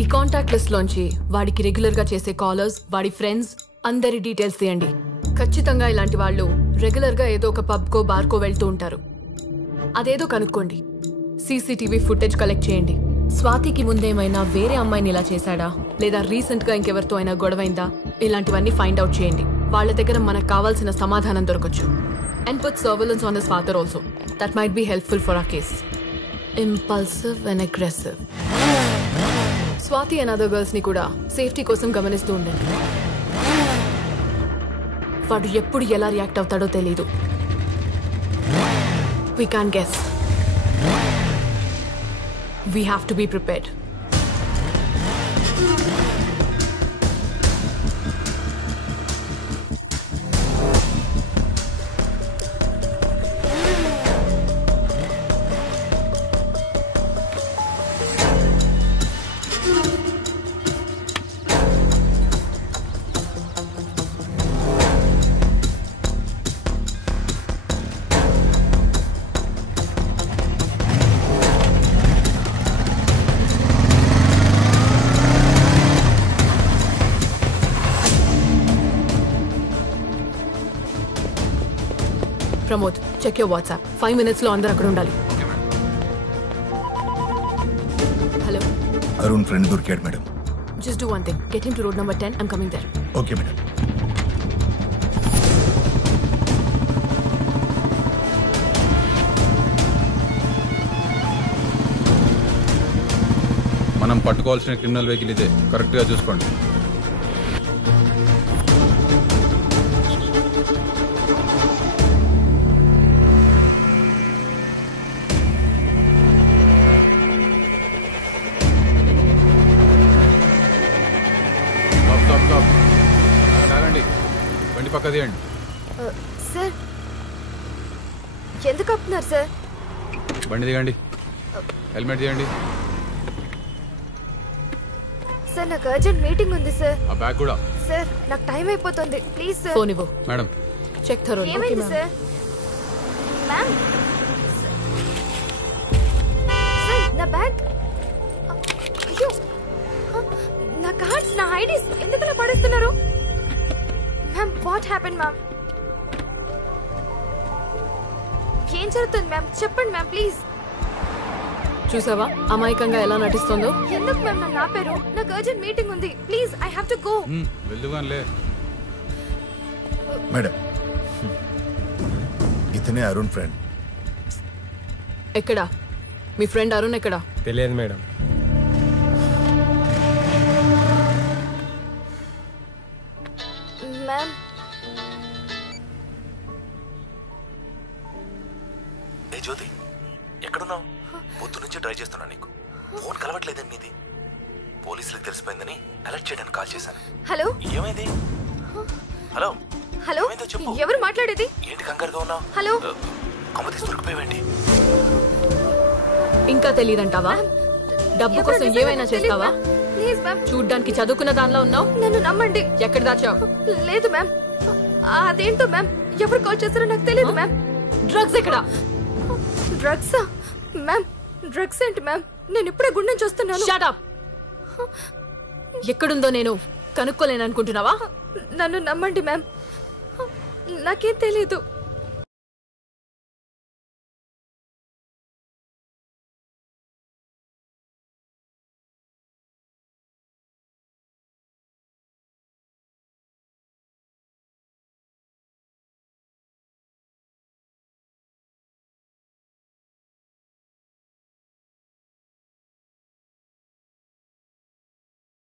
ఈ contact list లోంచి వాడికి రెగ్యులర్ గా చేసే కాలర్స్, వాడి ఫ్రెండ్స్ అందరి డీటెయిల్స్ తీయండి. ఖచ్చితంగా ఇలాంటి వాళ్ళు రెగ్యులర్ గా ఏదో ఒక పబ్ కో బార్ కో వెళ్తూ ఉంటారు. అదేదో కనుక్కోండి. సీసీటీవీ ఫుటేజ్ కలెక్ట్ చేయండి. స్వాతికి ముందేమైనా వేరే అమ్మాయిని ఇలా చేశాడా, లేదా రీసెంట్ గా ఇంకెవరితో అయినా గొడవైందా, ఇలాంటివన్నీ ఫైండ్ అవుట్ చేయండి. వాళ్ళ దగ్గర మనకు కావాల్సిన సమాధానం దొరకచ్చు. And put surveillance on his father also. That might be helpful for our case. Impulsive and aggressive. Swathi and other girls ని కూడా సేఫ్టీ కోసం గమనిస్తూ ఉండండి. వాడు ఎప్పుడు ఎలా రియాక్ట్ అవుతాడో తెలీదు. We can't guess. We have to be prepared. Pramod, check your WhatsApp. 5 minutes lo andar akkada undali. Okay, madam. Hello. Arun friend dorkadu madam. Just do one thing. Get him to road number 10. I'm coming there. Okay, madam. మనం పట్టుకోవాల్సిన criminal vehicle ఇదే. Correct గా చూసుకోండి. బండి పక్క తీయండి. Sir ఎందుకు ఆపుతున్నారు sir? బండి దిగండి. హెల్మెట్ తీయండి. సార్ నాకు అర్జెంట్ మీటింగ్ ఉంది సార్. ఆ బ్యాగ్ కూడా. సార్ నాకు టైం అయిపోతుంది, ప్లీజ్ సార్. ఫోన్ ఇవ్వు. Madam check thoroughly. ఏమైంది సార్? మ్యామ్ సార్ నా బ్యాగ్. అయ్యో నా కార్డ్స్, నా ఐడీస్ ఎందుకు ఇలా పడేస్తున్నారు? Ma'am what happen ma'am? ఏం జరుగుతుంది మ్యామ్? చెప్పండి మ్యామ్ ప్లీజ్. చూసావా అమాయకంగా ఎలా నటిస్తుందో? ఎందుకు మ్యామ్ నన్ను ఆపారు? నాకు అర్జెంట్ మీటింగ్ ఉంది, please I have to go. వెళ్దుగానిలే. మేడం ఇతనే అరుణ్ ఫ్రెండ్. ఎక్కడా మీ ఫ్రెండ్ అరుణ్? ఎక్కడా తెలియదు మేడం. మ్యామ్ ఏ జ్యోతి ఎక్కడున్నావు? పొద్దు నుంచి ట్రై చేస్తున్నా, నీకు ఫోన్ కలవట్లేదండి. నీది పోలీసులకు తెలిసిపోయిందని అలర్ట్ చేయడానికి కాల్ చేశాను. హలో ఏమైంది? హలో హలో ఏమైందో చెప్పు. ఎవరు మాట్లాడేది? ఏంటి కంగారుగా ఉన్నావు? హలో కొమ్మ తీసి దొరికిపోయావేంటి? ఇంకా తెలియదంటావా? డబ్బు కోసం ఏమైనా చేస్తావా? Please ma'am. చూడ్డానికి చదువుకున్న దానిలో ఉన్నావు. నన్ను నమ్మండి. ఎక్కడ దాచావు? లేదు మ్యామ్. అదేంటో మ్యామ్, ఎవరు కాల్ చేస్తారో నాకు తెలియదు మ్యామ్. డ్రగ్స్ ఎక్కడ? డ్రగ్సా మ్యామ్? డ్రగ్స్ ఏంటి మ్యామ్? నేను ఇప్పుడే గుండె నుంచి వస్తున్నాను. Shut up. ఎక్కడుందో నేను కనుక్కోలేను అనుకుంటున్నావా? నన్ను నమ్మండి మ్యామ్, నాకేం తెలియదు.